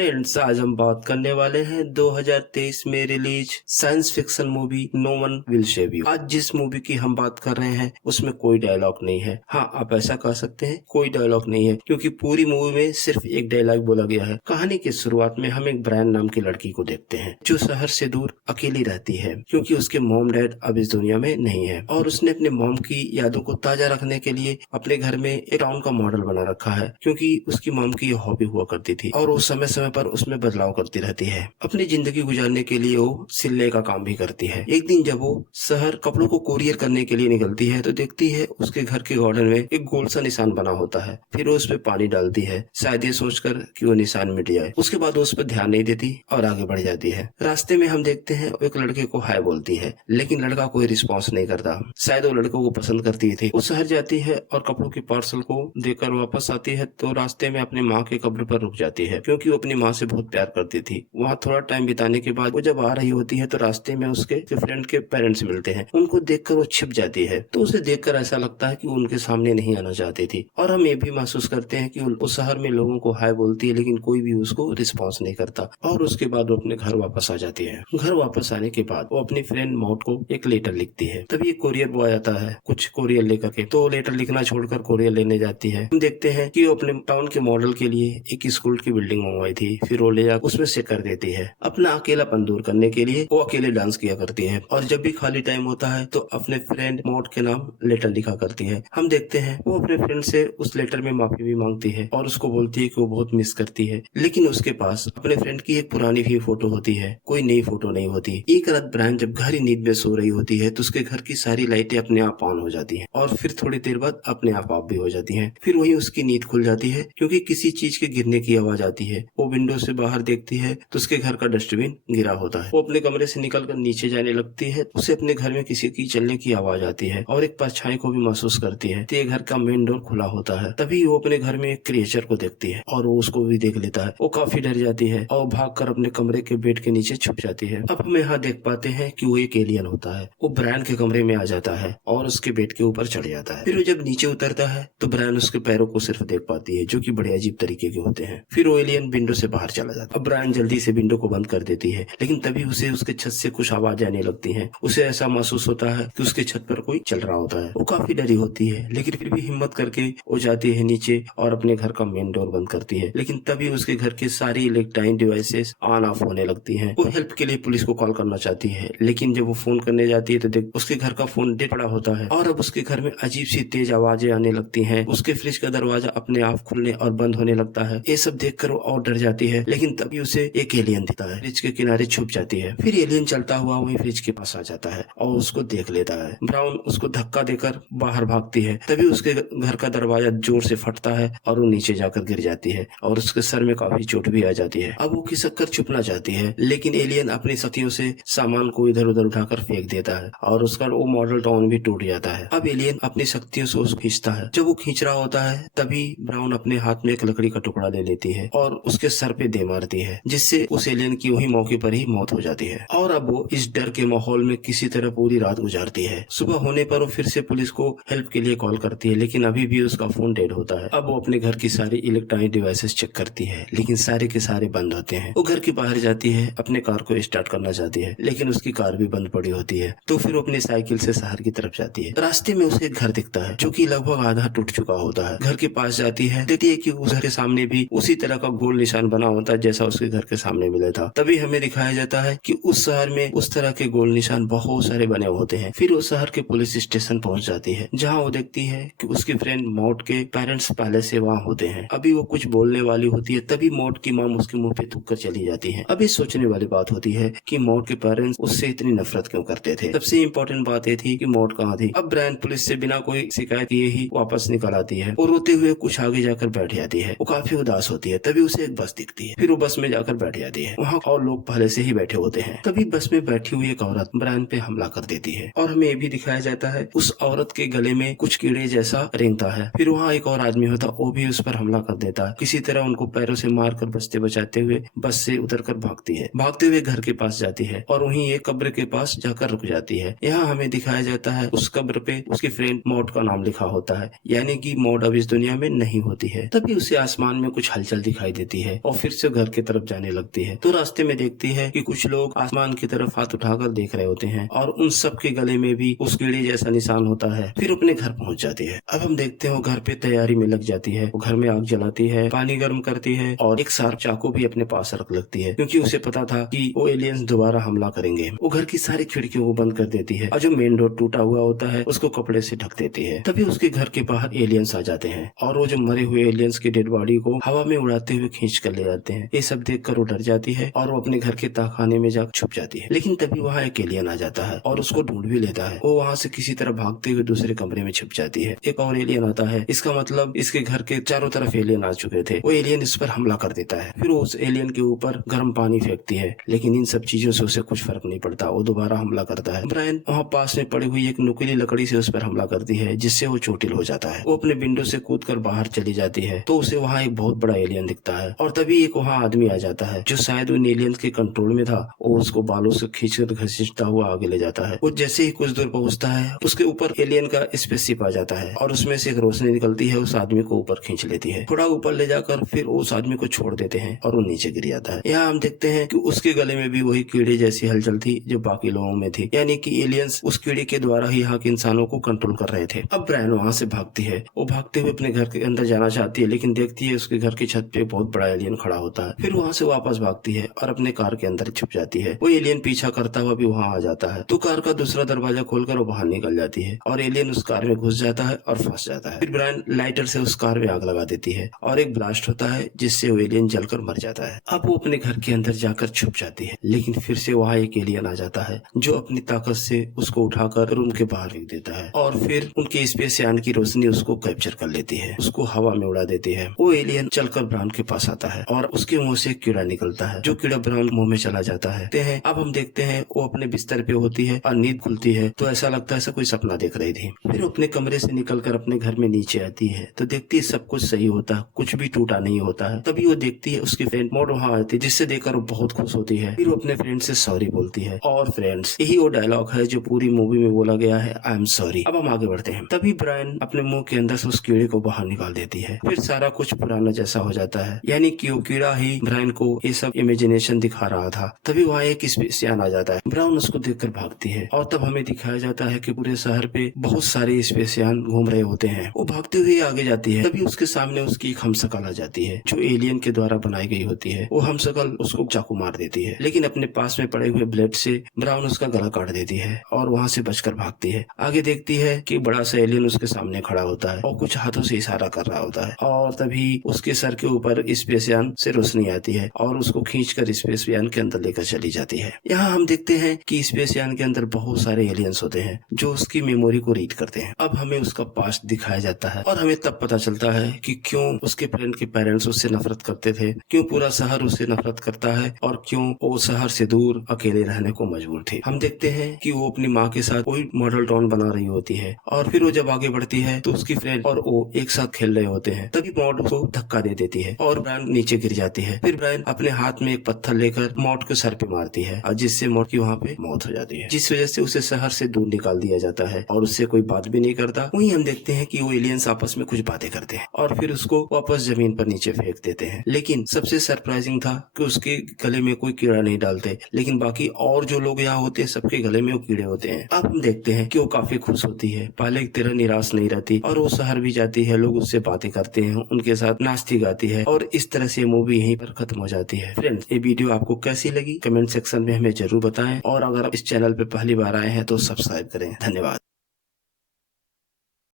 Friends, आज हम बात करने वाले हैं 2023 में release science fiction movie no one will save you. आज जिस मूवी की हम बात कर रहे हैं उसमें कोई डायलॉग नहीं है। हाँ, आप ऐसा कह सकते हैं कोई डायलॉग नहीं है, क्योंकि पूरी मूवी में सिर्फ एक डायलॉग बोला गया है। कहानी की शुरुआत में हम एक ब्रायन नाम की लड़की को देखते हैं जो शहर से दूर अकेली रहती है, क्योंकि उसके मॉम डैड अब इस दुनिया में नहीं है और उसने अपने मॉम की यादों को ताजा रखने के लिए अपने घर में एक टाउन का मॉडल बना रखा है, क्योंकि उसकी मॉम की ये हॉबी हुआ करती थी और वो समय समय पर उसमें बदलाव करती रहती है। अपनी जिंदगी गुजारने के लिए वो सिल्ले का काम भी करती है। एक दिन जब वो शहर कपड़ों को कोरियर करने के लिए निकलती है तो देखती है उसके घर के गार्डन में एक गोल सा निशान बना होता है। फिर वो उस पर पानी डालती है, शायद ये सोचकर कि वो निशान मिट जाए। उसके बाद वो उस पर ध्यान नहीं देती और आगे बढ़ जाती है। रास्ते में हम देखते हैं वो एक लड़के को हाय बोलती है, लेकिन लड़का कोई रिस्पॉन्स नहीं करता। शायद वो लड़कों को पसंद करती थी। वो शहर जाती है और कपड़ों के पार्सल को देकर वापस आती है तो रास्ते में अपनी माँ के कब्र पर रुक जाती है, क्योंकि वो अपनी माँ से बहुत प्यार करती थी। वहाँ थोड़ा टाइम बिताने के बाद वो जब आ रही होती है तो रास्ते में उसके फ्रेंड के पेरेंट्स मिलते हैं। उनको देखकर वो छिप जाती है, तो उसे देखकर ऐसा लगता है कि वो उनके सामने नहीं आना चाहती थी। और हम ये भी महसूस करते हैं कि उस शहर में लोगों को हाय बोलती है, लेकिन कोई भी उसको रिस्पॉन्स नहीं करता। और उसके बाद वो अपने घर वापस आ जाती है। घर वापस आने के बाद वो अपनी फ्रेंड मौत को एक लेटर लिखती है। तभी एक कोरियर बॉय आता है कुछ कोरियर लेकर के, तो लेटर लिखना छोड़कर कोरियर लेने जाती है। हम देखते हैं कि वो अपने टाउन के मॉडल के लिए एक स्कूल की बिल्डिंग मंगवाई थी, फिर वो ले जाकर उसमें से कर देती है। अपना अकेलापन दूर करने के लिए वो अकेले डांस किया करती है और जब भी खाली टाइम होता है तो अपने फ्रेंड मौत के नाम लेटर लिखा करती है। हम देखते हैं वो अपने फ्रेंड से उस लेटर में माफी भी मांगती है और उसको बोलती है कि वो बहुत मिस करती है, लेकिन उसके पास अपने फ्रेंड की एक पुरानी भी फोटो होती है, कोई नई फोटो नहीं होती। एक रात ब्रायन जब गहरी नींद में सो रही होती है तो उसके घर की सारी लाइटें अपने आप ऑन हो जाती हैं और फिर थोड़ी देर बाद अपने आप ऑफ भी हो जाती हैं। फिर वही उसकी नींद खुल जाती है, क्योंकि किसी चीज के गिरने की आवाज आती है। वो विंडो से बाहर देखती है तो उसके घर का डस्टबिन गिरा होता है। वो अपने कमरे से निकलकर नीचे जाने लगती है। उसे अपने घर में किसी की चलने की आवाज आती है और एक परछाई को भी महसूस करती है। तो ये घर का मेन डोर खुला होता है। तभी वो अपने घर में एक क्रिएचर को देखती है और वो उसको भी देख लेता है। वो काफी डर जाती है और भागकर अपने कमरे के बेड के नीचे छुप जाती है। अब हम यहाँ देख पाते हैं कि वो एक एलियन होता है। वो ब्रायन के कमरे में आ जाता है और उसके बेड के ऊपर चढ़ जाता है। फिर वो जब नीचे उतरता है तो ब्रायन उसके पैरों को सिर्फ देख पाती है, जो कि बड़े अजीब तरीके के होते हैं। फिर वो एलियन विंडो से बाहर चला जाता है। अब ब्रायन जल्दी से विंडो को बंद कर देती है, लेकिन तभी उसे उसके छत से कुछ आवाज आने लगती है। उसे ऐसा महसूस होता है कि उसके छत पर कोई चल रहा होता है। वो काफी डरी होती है, लेकिन फिर भी हिम्मत करके वो जाती है नीचे और अपने घर का मेन डोर बंद करती है। लेकिन तभी उसके घर के सारी इलेक्ट्रॉनिक डिवाइसेस ऑन ऑफ होने लगती हैं। वो हेल्प के लिए पुलिस को कॉल करना चाहती है, लेकिन जब वो फोन करने जाती है तो देख उसके घर का फोन डेड पड़ा होता है और अब उसके घर में अजीब सी तेज आवाजें आने लगती हैं। उसके फ्रिज का दरवाजा अपने आप खुलने और बंद होने लगता है। ये सब देखकर वो और डर जाती है, लेकिन तभी उसे एक एलियन दिखता है। फ्रिज के किनारे छुप जाती है। फिर एलियन चलता हुआ वही फ्रिज के पास आ जाता है और उसको देख लेता है। ब्राउन उसको धक्का देकर बाहर भागती है। तभी उसके घर का दरवाजा जोर से फटता है और वो नीचे जाकर गिर जाती है और उसके सर में काफी चोट भी आ जाती है। अब वो खिसक कर छुपना चाहती है, लेकिन एलियन अपनी शक्तियों से सामान को इधर उधर उठाकर फेंक देता है और उसका वो मॉडल टाउन भी टूट जाता है। अब एलियन अपनी शक्तियों से उसको खींचता है। जब वो खींच रहा होता है तभी ब्राउन अपने हाथ में एक लकड़ी का टुकड़ा ले लेती है और उसके सर पे दे मारती है, जिससे उस एलियन की वही मौके पर ही मौत हो जाती है। और अब वो इस डर के माहौल में किसी तरह पूरी रात गुजारती है। सुबह होने पर वो फिर से पुलिस को हेल्प के लिए कॉल करती है, लेकिन अभी भी उसका फोन डेड होता है। अब वो अपने घर की सारी इलेक्ट्रॉनिक डिवाइसेस चेक करती है, लेकिन सारे के सारे बंद होते हैं। वो घर के बाहर जाती है, अपने कार को स्टार्ट करना चाहती है, लेकिन उसकी कार भी बंद पड़ी होती है। तो फिर वो अपनी साइकिल से शहर की तरफ जाती है। रास्ते में उसे एक घर दिखता है जो कि लगभग आधा टूट चुका होता है। घर के पास जाती है, देखती है कि उस घर के सामने भी उसी तरह का गोल निशान बना होता है जैसा उसके घर के सामने मिला था। तभी हमें दिखाया जाता है कि उस शहर में उस तरह के गोल निशान बहुत सारे बने होते हैं। फिर उस शहर के पुलिस स्टेशन पहुंच जाती है, जहां वो देखती है कि उसकी फ्रेंड मौत के पेरेंट्स पहले से वहां होते हैं। अभी वो कुछ बोलने वाली होती है, तभी मौत की माम उसके मुंह पे थूक कर चली जाती है। अभी सोचने वाली बात होती है कि मौत के पेरेंट्स उससे इतनी नफरत क्यों करते थे। सबसे इम्पोर्टेंट बात ये थी कि मौत कहाँ थी। अब ब्रायन पुलिस से बिना कोई शिकायत किए ही वापस निकल आती है और रोते हुए कुछ आगे जाकर बैठ जाती है। वो काफी उदास होती है। तभी उसे एक बस दिखती है, फिर वो बस में जाकर बैठ जाती है। वहाँ और लोग पहले से ही बैठे होते हैं। तभी बस में बैठी हुई एक औरत ब्रायन पे हमला कर देती है और हमें ये भी दिखाया जाता है उस औरत के गले में कुछ कीड़े जैसा रेंगता है। फिर वहाँ एक और आदमी होता, वो भी उस पर हमला कर देता है। किसी तरह उनको पैरों से मारकर बचते बचाते हुए बस से उतरकर भागती है। भागते हुए घर के पास जाती है और वहीं एक कब्र के पास जाकर रुक जाती है। यहाँ हमें दिखाया जाता है उस कब्र पे उसकी फ्रेंड मौत का नाम लिखा होता है, यानी कि मौत अब इस दुनिया में नहीं होती है। तभी उसे आसमान में कुछ हलचल दिखाई देती है और फिर से घर की तरफ जाने लगती है। तो रास्ते में देखती है कि कुछ लोग आसमान की तरफ हाथ उठाकर देख रहे होते हैं और उन सब के गले में भी उस कीड़े जैसा निशान होता है। फिर अपने घर पहुंच जाती है। अब हम देखते हैं वो घर पे तैयारी में लग जाती है। वो घर में आग जलाती है, पानी गर्म करती है और एक शार्प चाकू भी अपने पास रख लगती है, क्योंकि उसे पता था कि वो एलियंस दोबारा हमला करेंगे। वो घर की सारी खिड़कियों को बंद कर देती है और जो मेन डोर टूटा हुआ होता है उसको कपड़े से ढक देती है। तभी उसके घर के बाहर एलियंस आ जाते हैं और वो जो मरे हुए एलियंस की डेड बॉडी को हवा में उड़ाते हुए खींच कर ले जाते हैं। ये सब देखकर वो डर जाती है और वो अपने घर के तहखाने में जाकर छुप जाती है। लेकिन तभी वहाँ एक एलियन आ जाता है और उसको ढूंढ भी लेता है। वो वहाँ से किसी तरह भागते हुए दूसरे कमरे में छुप जाती है। एक और एलियन आता है, इसका मतलब इसके घर के चारों तरफ एलियन आ चुके थे। वो एलियन इस पर हमला कर देता है। फिर वो उस एलियन के ऊपर गर्म पानी फेंकती है, लेकिन इन सब चीजों से उसे कुछ फर्क नहीं पड़ता। वो दोबारा हमला करता है। ब्रायन वहाँ पास में पड़ी हुई एक नुकीली लकड़ी से उस पर हमला करती है, जिससे वो चोटिल हो जाता है। वो अपने विंडो से कूदकर बाहर चली जाती है तो उसे वहाँ एक बहुत बड़ा एलियन दिखता है और तभी एक वहाँ आदमी आ जाता है जो शायद उन एलियंस के कंट्रोल में था। वो उसको बालों से खींचकर घसीटता हुआ आगे ले जाता है। वो जैसे ही कुछ दूर पहुँचता है उसके ऊपर एलियन का स्पेसशिप आ जाता है और उसमें से एक रोशनी निकलती है, उस आदमी को ऊपर खींच लेती है। थोड़ा ऊपर ले जाकर फिर उस आदमी को छोड़ देते हैं और वो नीचे गिर जाता है। यहाँ हम देखते हैं कि उसके गले में भी वही कीड़े जैसी हलचल थी जो बाकी लोगों में थी, यानी कि एलियंस उस कीड़े के द्वारा ही यहाँ के इंसानों को कंट्रोल कर रहे थे। अब ब्रायन वहाँ से भागती है। वो भागते हुए अपने घर के अंदर जाना चाहती है, लेकिन देखती है उसके घर की छत पे बहुत बड़ा एलियन खड़ा होता है। फिर वहाँ से वापस भागती है और अपने कार के अंदर छुप जाती है। वो एलियन पीछा करता हुआ भी वहाँ आ जाता है तो कार का दूसरा दरवाजा खोलकर वो बाहर निकल जाती है और एलियन उस कार में घुस जाता है और फंस जाता है। फिर ब्रायन लाइटर से उस कार में आग लगा देती है और एक ब्लास्ट होता है जिससे वो एलियन जलकर मर जाता है। अब वो अपने घर के अंदर जाकर छुप जाती है, लेकिन फिर से वहाँ एक एलियन आ जाता है जो अपनी ताकत से उसको उठाकर रूम के बाहर फेंक देता है और फिर उनके स्पेस यान की रोशनी उसको कैप्चर कर लेती है, उसको हवा में उड़ा देती है। वो एलियन चलकर ब्राउन के पास आता है और उसके मुंह से एक कीड़ा निकलता है, जो कीड़ा ब्राउन मुंह में चला जाता है। अब हम देखते हैं वो अपने बिस्तर पे होती है और नींद खुलती है तो ऐसा लगता है ऐसा कोई सपना देख रही थी। फिर अपने कमरे से निकलकर अपने घर में नीचे आती है तो देखती है सब कुछ सही होता है, कुछ भी टूटा नहीं होता है। तभी वो देखती है उसकी फ्रेंड मॉड वहाँ आती है, जिससे देखकर वो बहुत खुश होती है। फिर वो अपने फ्रेंड से सॉरी बोलती है और फ्रेंड्स यही वो डायलॉग है जो पूरी मूवी में बोला गया है, आई एम सॉरी। अब हम आगे बढ़ते हैं। तभी ब्रायन अपने मुंह के अंदर से उस कीड़े को बाहर निकाल देती है। फिर सारा कुछ पुराना जैसा हो जाता है, यानी कि वो कीड़ा ही ब्रायन को ये सब इमेजिनेशन दिखा रहा था। तभी वहाँ एक स्पेसयान आ जाता है। ब्राउन उसको देखकर भागती है और तब हमें दिखाया जाता है कि पूरे शहर पे बहुत सारे स्पेसयान घूम रहे होते हैं। वो भागते हुए आगे जाती है, तभी उसके सामने उसकी एक हमशक्ल आ जाती है जो एलियन के द्वारा बनाई गई होती है। वो हमशक्ल उसको चाकू मार देती है, लेकिन अपने पास में पड़े हुए ब्लेड से ब्राउन उसका गला काट देती है और वहाँ से बचकर भागती है। आगे देखती है कि बड़ा सा एलियन उसके सामने खड़ा होता है और कुछ हाथों से इशारा कर रहा होता है और तभी उसके सर के ऊपर स्पेसयान से रोशनी आती है और उसको खींचकर स्पेसयान के अंदर लेकर चली जाती है। यहाँ हम देखते हैं कि स्पेसयान के अंदर बहुत सारे एलियंस होते हैं जो उसकी मेमोरी को रीड करते हैं। अब हमें उसका पास्ट दिखाया जाता है और हमें तब पता चलता है कि क्यों उसके फ्रेंड के पेरेंट्स उससे नफरत करते थे, क्यों पूरा शहर उससे नफरत करता है और क्यों वो शहर से दूर अकेले रहने को मजबूर थे। हम देखते हैं कि वो अपनी माँ के साथ कोई मॉडल टाउन बना रही होती है और फिर वो जब आगे बढ़ती है तो उसकी फ्रेंड और वो एक साथ खेल रहे होते हैं। तभी मॉड को धक्का दे देती है और ब्रायन नीचे गिर जाती है। फिर ब्रायन अपने हाथ में एक पत्थर लेकर मॉड को सर पे मारती है और जिससे मॉड की वहाँ पे मौत हो जाती है, जिस वजह से उसे शहर से दूर निकाल दिया जाता है और उससे कोई बात भी नहीं करता। वहीं हम देखते हैं कि वो एलियंस आपस में कुछ बातें करते हैं और फिर उसको वापस जमीन पर नीचे फेंक देते हैं। लेकिन सबसे सरप्राइजिंग था कि उसके गले में कोई कीड़ा नहीं डालते, लेकिन बाकी और जो लोग यहाँ होते हैं सबके गले में वो कीड़े होते हैं। अब हम देखते हैं कि वो काफी खुश होती है, पहले की तरह निराश नहीं रहती और वो शहर भी जाती है, लोग उससे बातें करते हैं, उनके साथ नाचती गाती है और इस तरह से मूवी यहीं पर खत्म हो जाती है। फ्रेंड्स, ये वीडियो आपको कैसी लगी कमेंट सेक्शन में हमें जरूर बताएं और अगर आप इस चैनल पे पहली बार आए हैं तो सब्सक्राइब करें। धन्यवाद।